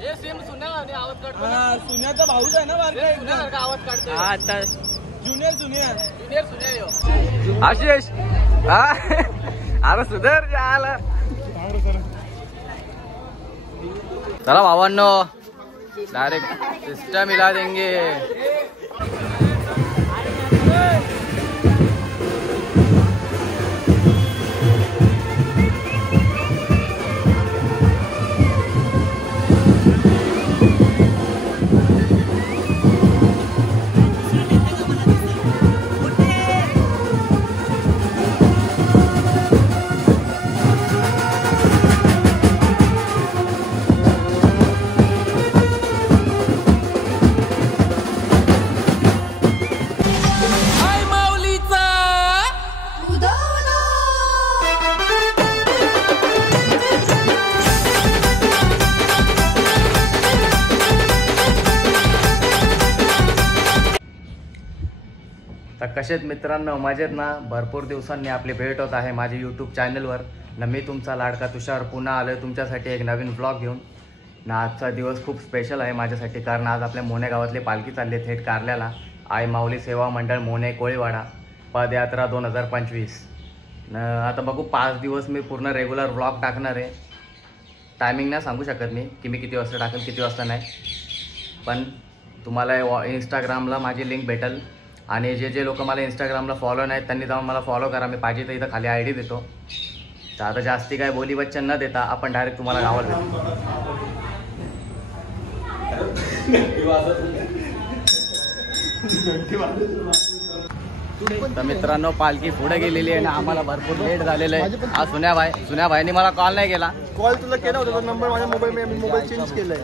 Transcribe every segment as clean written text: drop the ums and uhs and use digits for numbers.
हे सेम सुन्याला आवाज काढतो. सुन्याचा भाऊच आहे ना बारका, आवाज काढतो. हा आता ज्युनियर सुन्या. आशिष अरे सुधर आला. चला भावांनो, डायरेक्ट सिस्टम हिला देंगे. तर कसेच मित्रांनो, मजेत ना. भरपूर दिवसांनी आपली भेट होत आहे माझ्या यूट्यूब चॅनलवर ना. मी तुमचा लाडका तुषार पुन्हा आलो तुमच्यासाठी एक नवीन व्लॉग घेऊन ना. आजचा दिवस खूप स्पेशल आहे माझ्यासाठी, कारण आज आपल्या मोने गावातली पालखी चालली थेट कारल्याला. आई माऊली सेवा मंडळ मोने कोळीवाडा पदयात्रा 2025 न. आता बघू 5 दिवस मी पूर्ण रेग्युलर व्लॉग टाकणार आहे. टायमिंग नाही सांगू शकत मी की मी किती वाजता टाकेल किती वाजता नाही, पण तुम्हाला इंस्टाग्रामला माझी लिंक भेटेल. आणि जे लोक मला इंस्टाग्रामला फॉलो नाहीत त्यांनी जाऊन मला फॉलो करा. मी पाहिजे तर इथं खाली ID देतो. तर आता जास्ती काय बोली बच्चन न देता आपण डायरेक्ट तुम्हाला गावात भेटतो. तर मित्रांनो, पालखी पुढे गेलेली आहे ना. आम्हाला भरपूर लेट झालेलं आहे. हा सुन्या भाईनी मला कॉल नाही केला. कॉल तुला केला होता, नंबर माझ्या मोबाईल चेंज केलाय.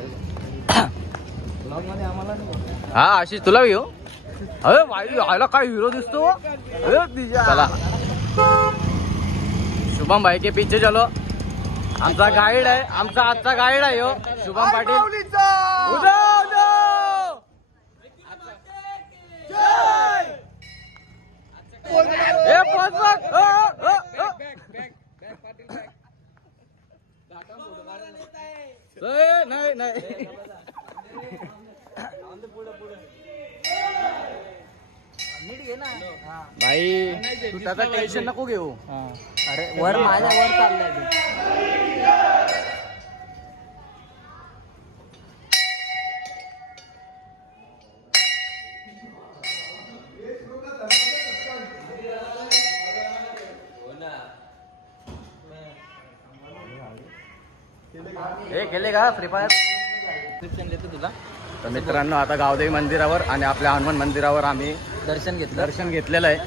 हा आशिष तुला येऊ. अरे भाई आयला काय हिरो दिसतो. चला शुभम भाई के पीछे चलो. आमचा गाईड आहे, आमचा आजचा गाईड आहे हो शुभम पाटील. नाही नाही भाई तू त्याचा टेन्शन नको घेऊ. अरे वर माझ्या वर चाललंय. हे केले का फ्री फायर डिस्क्रिप्शन देतो तुला. तर मित्रांनो, आता गावदेवी मंदिरावर आणि आपल्या हनुमान मंदिरावर आम्ही दर्शन घेतलेलं आहे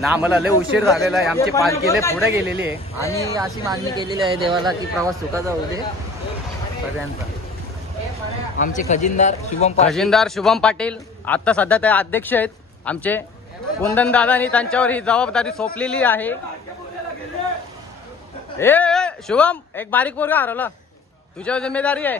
ना. आम्हाला लय उशीर झालेला आहे. आमची पालखी लय पुढे गेलेली आहे. आणि अशी मागणी केलेली आहे देवाला की प्रवास सुखाचा होऊ दे सगळ्यांचा. आमचे खजिनदार शुभम पाटील आता सध्या ते अध्यक्ष आहेत आमचे. कुंदन दादानी त्यांच्यावर ही जबाबदारी सोपलेली आहे. ए शुभम, एक बारीक पोरगा हरवला, तुझ्यावर जिम्मेदारी आहे.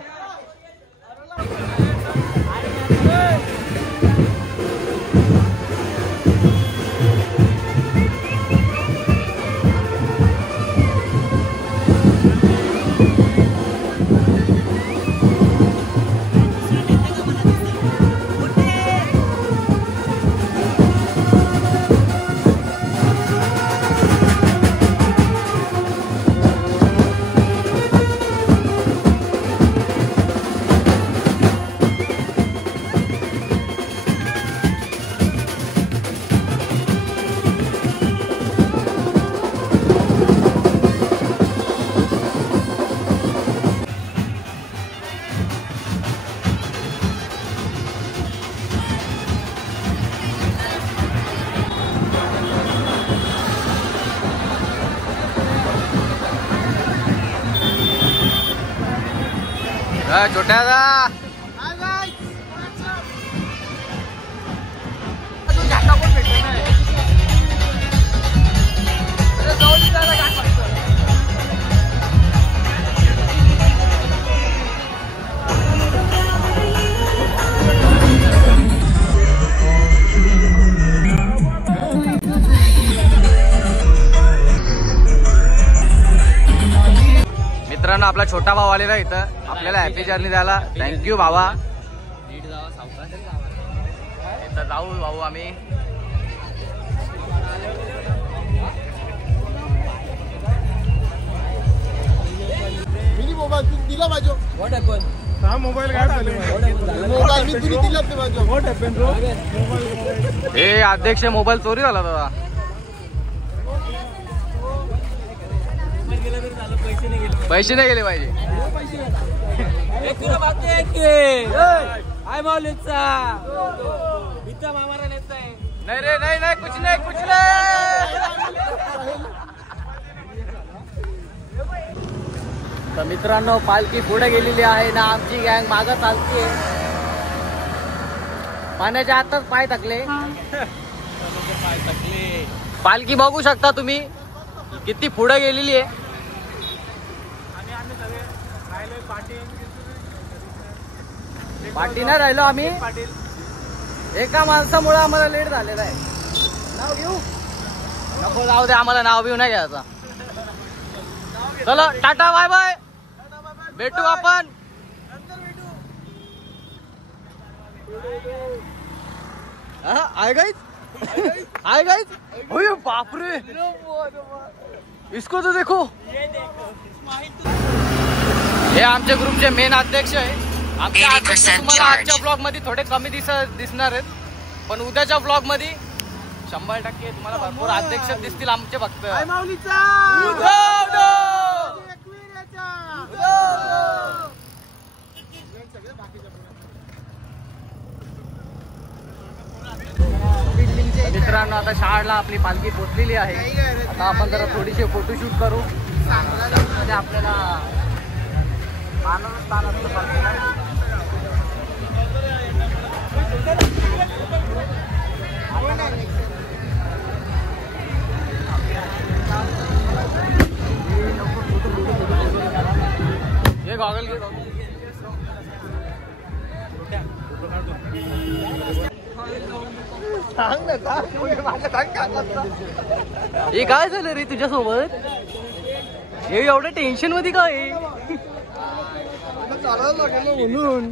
छोट्या मित्रांनो, आपला छोटा भाऊ आलेला इथं आपल्याला हॅपी जर्नी द्यायला. थँक्यू भावा. इथं जाऊ भाऊ आम्ही. दिला माझ्या हा मोबाईल काय झालं मोबाईल मी तुम्ही दिलात ते माझ्या व्हॉट हॅपन ब्रो. हे अध्यक्ष मोबाईल चोरी झाला दादा. पैसे नाही गेले पाहिजे. नाही रे नाही नाही कुछ नाही कुछ नाही. तर मित्रांनो पालखी पुढे गेलेली आहे ना आमची गँग मागं चालतीये. पाण्याच्या आतच पाय टाकले. पालखी बघू शकता तुम्ही किती पुढे गेलेली आहे. पाठी नाही राहिलो आम्ही. एका माणसामुळे आम्हाला लेट झालेला आहे. नाव घेऊ नको जाऊ दे आम्हाला नाव घेऊ नाही घ्यायचा. चलो टाटा बाय बाय भेटू आपण. I guys I guys. ओए बाप रे इसको तो देखो. हे आमच्या ग्रुपचे मेन अध्यक्ष आहे. आमच्या अध्यक्ष तुम्हाला आजच्या ब्लॉग मध्ये थोडे कमी दिसणार आहेत पण उद्याच्या ब्लॉग मध्ये 100% तुम्हाला भरपूर अध्यक्ष दिसतील आमचे भक्त. मित्रांनो आता शहाडला आपली पालखी पोचलेली आहे. आता आपण जरा थोडीशी फोटोशूट करू. म्हणजे आपल्याला ये गॉगल घे. हे काय झालं रे तुझ्यासोबत. हे एवढं टेन्शन मध्ये काय चालायला लागेल म्हणून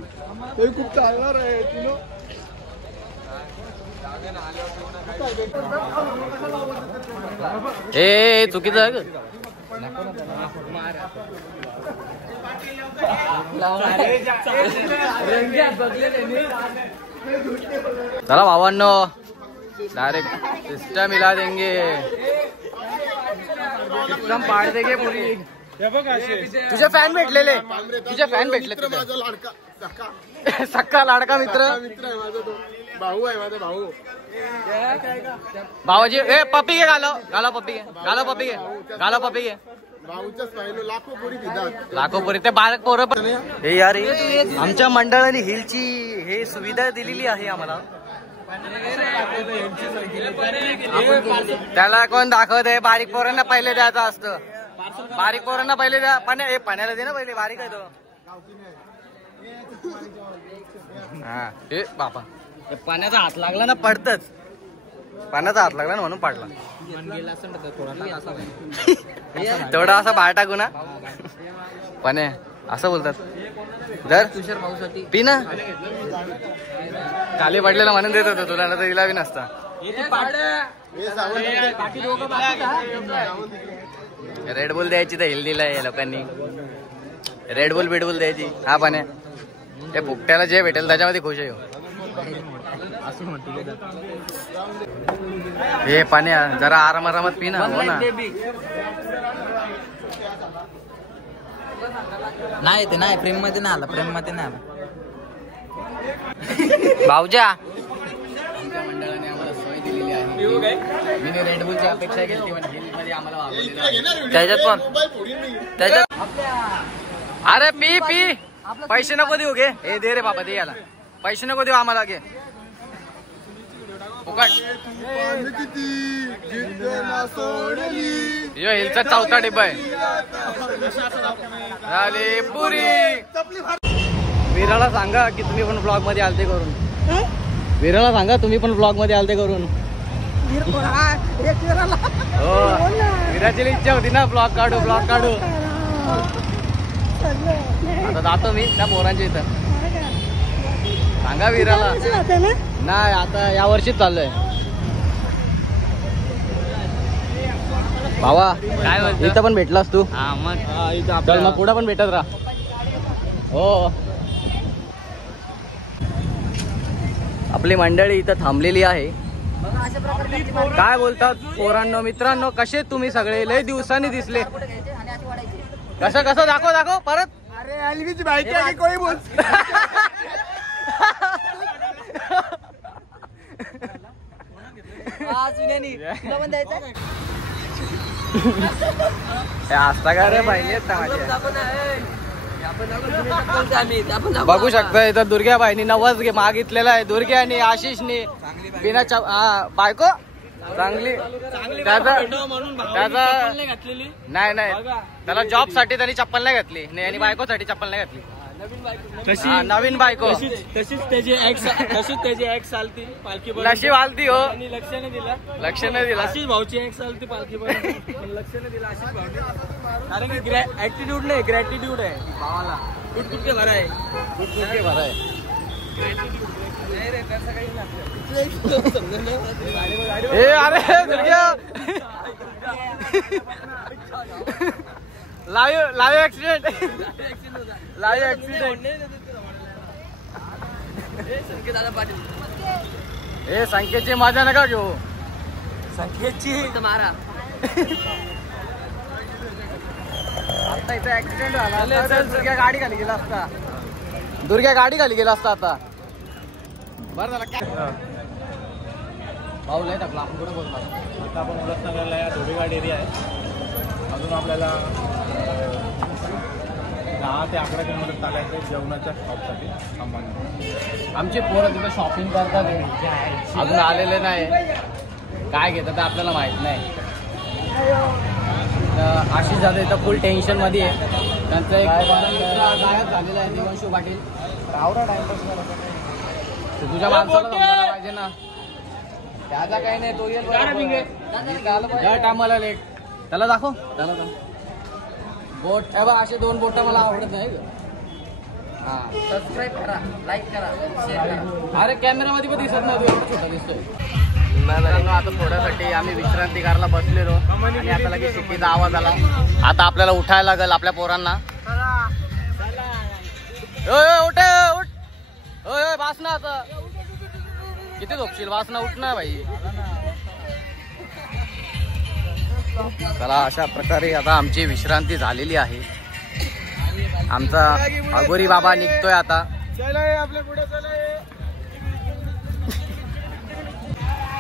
ते खूप चालणार आहे तुला. ए चुकीचं आहे. चला भावांनो डायरेक्ट सिस्टम हिला देंगे. सिस्टम पाड देंगे पुरी. तुझे फॅन भेटलेले तुझे फॅन भेटले. माझा लाडका सक्का लाडका मित्र आहे माझा. तो भाऊ आहे माझा भाऊ. भावाजी ए पप्पी घे. घालो पप्पी घे. घालो पप्पी घे. घालो पप्पी घे. भाऊच्याच पाहिलं लाखो पोरी दितात. लाखो पोरी ते बालक पोरं पण. हे यार आमच्या मंडळाने हिलची हे सुविधा दिलेली आहे आम्हाला. त्याला कोण दाखवत आहे. बारीक पोरांना पहिले द्यायचं असतं. बारीक पोरांना पहिले द्या. पाण्याला दे ना पहिले. बारीक आहे तो. हा हे बापा पाण्याचा हात लागला ना पडतच. पाण्याचा हात लागला ना म्हणून पडला. तेवढा असा बाहेर टाकू ना पाण्या असं बोलतात. जर तुषार भाऊसाठी पी ना. खाली पडलेला म्हणून देत होतो तुला तर हिला बी नसता. रेडबुल द्यायची तर हिल आहे लोकांनी. रेडबुल बिडबुल द्यायची. हा पाण्या हे फुकट्याला जे भेटेल त्याच्यामध्ये खुश आहे. हे पाण्या जरा आरामात पी ना. हो ना नाही ते नाही प्रेम मध्ये नाही आला. प्रेम मध्ये नाही आला. भाऊजा आमच्या मंडळाने आम्हाला सोय दिलेली आहे. मी रेडबुलची अपेक्षा केली पण हिलमध्ये आम्हाला वागवलेलं. त्याच्यात पण त्याच्यात अरे पी पी. पैसे नको देऊ घे. हे दे रे बाबा दे. याला पैसे नको देऊ आम्हाला घे फुकट. यो हिलचा 4था डिब्बा आहे. झाली पुरी. वीराला सांगा की तुम्ही पण ब्लॉग मध्ये आलते करून. वीराला सांगा तुम्ही पण ब्लॉग मध्ये आलते करून. हो विराची इच्छा होती ना ब्लॉग काढू. आता जातो मी त्या पोरांच्या इथं. सांगा वीराला. नाही आता या वर्षीच चाललोय. भावा काय म्हणतो? इथं पण भेटलास तू. हा मग चल मग पुढं पण भेटत राहा. हो आपली मंडळी इथं थांबलेली आहे. काय बोलतात पोरांनो मित्रांनो, कसे तुम्ही सगळे? लय दिवसांनी दिसले. कसं कसं दाखव परत. अरे अलवीची बाईक आहे की कोई बोल. असता का रे पाहिजे बघू शकता. इथं दुर्ग्याबाईनी नवस मागितलेला आहे. दुर्ग्यानी आशिषनी बिना बायको चांगली त्याचा नाही त्याला जॉब साठी त्यांनी चप्पल नाही घातली आणि बायकोसाठी चप्पल नाही घातली. नवीन बायको तशीच त्याची एक सालती पालखी नशीब आलती हो. लक्ष नाही दिला आशिष भाऊची एक सालती पालखी लक्ष नाही दिला आशिष भाऊची. कारण की ऍटिट्यूड नाही ग्रॅटिट्यूड आहे भावाला. कुठ के भरा आहे अरे लाईव्ह ऍक्सिडेंट. हे संकेतची मजा नका घेऊ. संकेतची मारा. आता इथे ऍक्सिडेंट झाला. दुर्ग्या गाडी खाली गेला असता. आता बरं झालं काय पाऊल आहे आपला. आपण कुठे बोलणार आता आपण उल्हासनगरला या धोबीघाट एरिया आहे. अजून आपल्याला 10 ते 11 किलोमीटर चालायचं आहे जेवणाच्या शॉपसाठी सामान. आमचे पोरं तिथे शॉपिंग करतात अजून आलेले नाही. काय घेतात ते आपल्याला माहित नाही. आशिष दादा इथं फुल टेन्शन मध्ये आहे. त्यांचं एक गायब झालेला आहे दिवांशू पाटील. तुझ्या माणसाला समजायला पाहिजे ना. त्याचा काही नाही. तो येईल टायमाला लेट. त्याला दाखव. बोट असे 2 बोट मला आवडत नाही. सबस्क्राईब करा, लाईक करा, शेअर करा. अरे कॅमेरामध्ये पण दिसत नाही. छोटा दिसतोय. आता थोड्यासाठी आम्ही विश्रांती करायला बसलेलो आणि आता लगेच शिट्टीचा आवाज आला. आता आपल्याला उठायला लागेल आपल्या पोरांना. उठ वासना. आता किती झोपशील वासना. उठ ना भाई. चला अशा प्रकारे आता आमची विश्रांती झालेली आहे. आमचा अगोरी बाबा निघतोय आता. आपल्या पुढे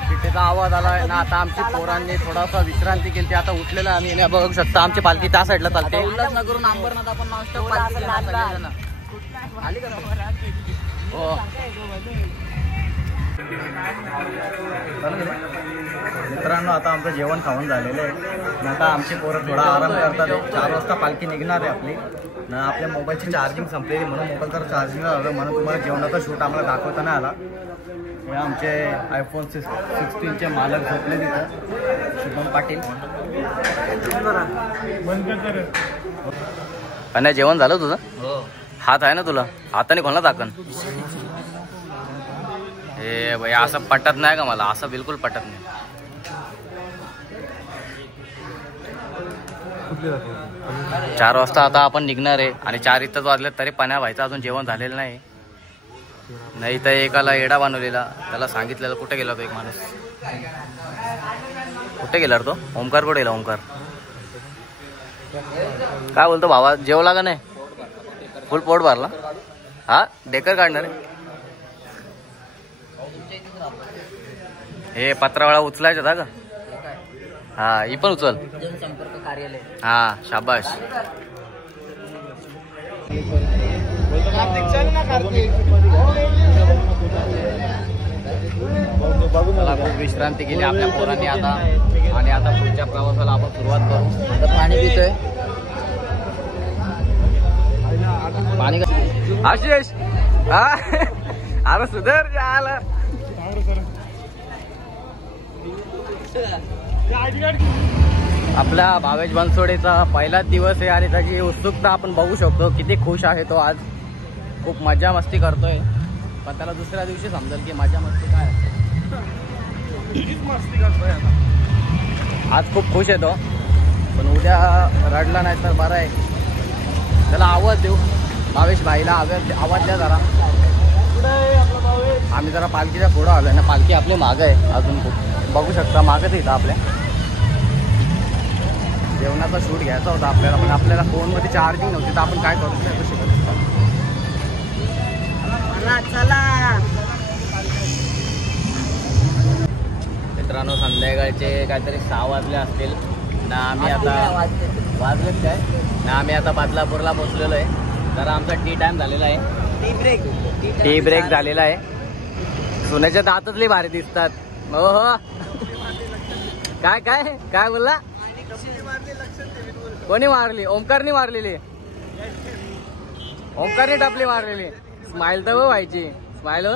पिठेचा आवाज आलाय ना. आता आमची पोरांनी थोडासा विश्रांती केली. आता उठलेला आम्ही बघू शकता. आमची पालखी त्या साईडला चालते. उल्हासनगरून अंबरनाथ आपण नॉनस्टॉप पालखी आली का? हो मित्रांनो आता आमचं जेवण खाऊन झालेलं आहे. आता आमची पोरं थोडा आराम करतात. 4 वाजता पालखी निघणार आहे आपली ना. आपल्या मोबाईलची चार्जिंग संपलेली म्हणून मोबाईल जर चार्जिंगला लावलं म्हणून तुम्हाला जेवणाचा शूट आम्हाला दाखवता नाही आला. हे आमचे iPhone 16चे मालक झोपले तिथं शुभम पाटील. आणि जेवण झालं तुझं? हात आहे ना तुला? हाताने खोलला दाखन. हे भाई असं पटत नाही का मला. असं बिलकुल पटत नाही. 4 वाजता आता आपण निघणार आहे आणि 4 इथंच वाजले तरी पाण्या व्हायचं अजून जेवण झालेलं नाही. नाही तर एकाला येडा बनवलेला. त्याला सांगितलेलं. कुठे गेला तो एक माणूस? कुठे गेला तो? ओमकार कुठे गेला? ओमकार काय बोलतो भावा? जेवला का नाही? फुल पोट भरला. हा डेकर काढणार आहे. हे पत्रावळा उचलायचा होता का? हा ही पण उचल. जनसंपर्क कार्यालय. हा शाबाश. मला खूप विश्रांती केली आपल्या पोरांनी आता. आणि आता पुढच्या प्रवासाला आपण सुरुवात करू. आता पाणी पितोय. पाणी आशिष अरे सुधर आला. आयडी कार्ड आपल्या भावेश बनसोडेचा पहिलाच दिवस आहे आणि त्याची उत्सुकता आपण बघू शकतो. किती खुश आहे तो आज. खूप मजा मस्ती करतोय. पण त्याला दुसऱ्या दिवशी समजेल की मजा मस्ती काय असते. आज खूप खुश आहे तो. पण उद्या रडला नाही तर बरं आहे. त्याला आवाज देऊ. भावेश भाईला आवाज द्या जरा. आम्ही जरा पालखीच्या पुढं आलोय ना. पालखी आपली मागं आहे अजून खूप. बघू शकता मागंच इथं आपल्या. जेवणाचा शूट घ्यायचा होता आपल्याला. पण आपल्याला फोनमध्ये चार्जिंग नव्हती तर आपण काय करू शकतो. मित्रांनो संध्याकाळचे काहीतरी 6 वाजले असतील ना. आम्ही आता वाजलेत काय ना. आम्ही आता बदलापूरला पोचलेलो आहे. जरा आमचा टी टाइम झालेला आहे. टी ब्रेक झालेला आहे. सोन्याच्या दातच लई भारी दिसतात. हो हो. काय काय काय बोलला. कोणी मारली. ओमकारने मारलेली. ओमकारने टपली मारलेली. स्माइल तर व्हायची. स्माइल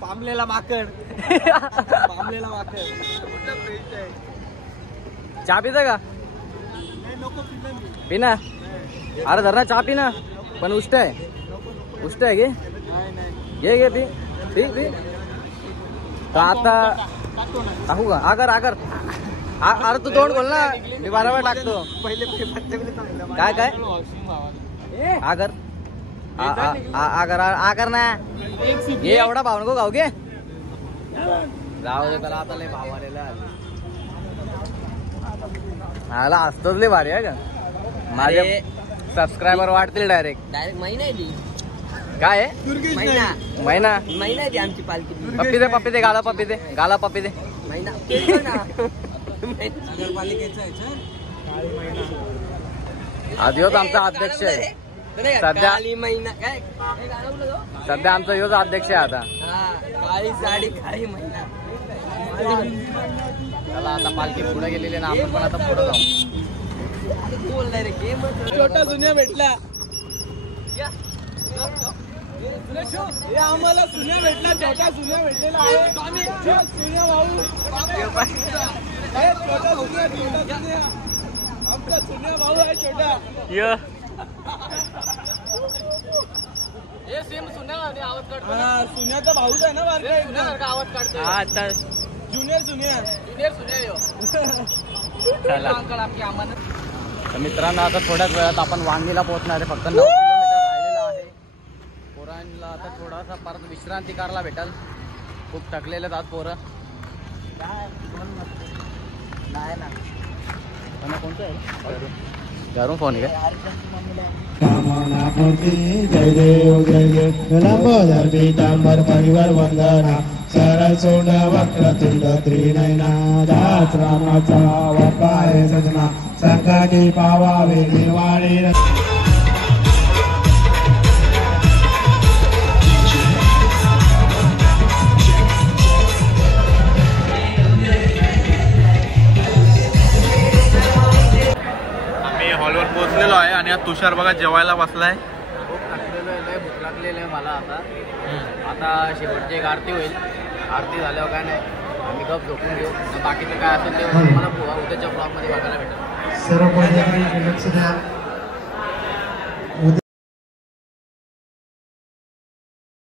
पामलेला माकड. पामलेला माकड. चहा पिता का. पिना. अरे धर ना चहा पिना. पण उष्ट आहे. उष्ट आहे घे घे पी पी पी. आता टाकू का. आगर आगर. अरे तू तोंड खोल ना. मी बरोबर टाकतो. काय काय आगर आगर आगर ना. हे एवढा भाव नको गाव घे. जाऊ दे त्याला. आता लय भाव आलेला आला असतोच लय भारी आहे का. माझे सबस्क्रायबर वाढतील डायरेक्ट. महिना आहे ती. काय आहे महिना महिना आहे ती आमची पालखी. पप्पी दे गाला पप्पी दे. गाला पप्पी दे. महिना आज योच आमचा अध्यक्ष आहे. सध्या आमचा योच अध्यक्ष आहे आता. काळी साडी काळी महिना. त्याला आता पालखी पुढे गेलेली ना. आपण पण आता पुढे जाऊ. बोललाय रे गेम. छोटा सुन्या भेटला. आम्हाला सुन्या भेटला. छोटा सुन्या भेटलेला आहे. सुन्या भाऊ. छोटा सुन्या. आमचा सुन्या भाऊ आहे छोटा. सुन्याचा भाऊच आहे ना. बारका आवाज काढतो. जुनियर सुन्या. तर मित्रांनो आता थोड्याच वेळात आपण वांगीला पोहोचणार आहे. फक्त 9 किलोमीटर राहिलेलं आहे. पोरांना आता थोडासा परत विश्रांती करायला भेटेल. खूप थकलेले आहेत आज पोरं. नाही ना. कोणतं आहे घरून फोन आहे का. जय देव जय जय. लंबोदर पीतांबर परिवार वंदना. सरळ सोंड वक्रतुंड त्रिनयना. दास रामाचा वपाय सजना. संकटी पावावे निर्वाणी. हॉलवर पोहोचलेलो आहे आणि आज तुषार बघा जेवायला बसलाय. खूप थकलेलो आहे. लय भूक लागलेलं आहे मला आता. आता शेवटची एक आरती होईल. आरती झाल्यावर काय नाही आम्ही गप झोपून घेऊ. बाकीचं काय असेल ते मला उद्याच्या ब्लॉगमध्ये बघायला भेटेल. सर्व लक्ष द्या.